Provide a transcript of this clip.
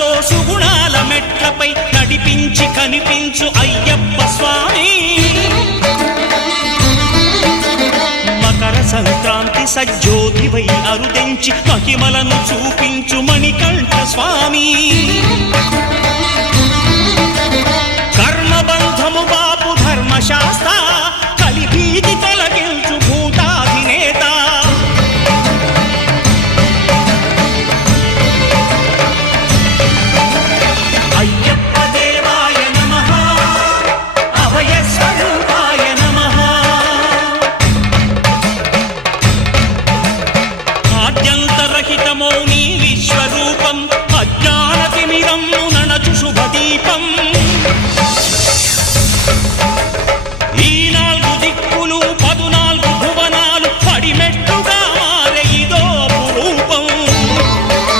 సుఖాలతో సుగుణాల మెట్లపై నడిపించి కనిపించు అయ్యప్ప స్వామి. మకర సంక్రాంతి సజ్జోతివై అరుదెంచి మహిమలను చూపించు మణికంఠ స్వామి. కర్మబంధము బాపు ధర్మశాస్త్ర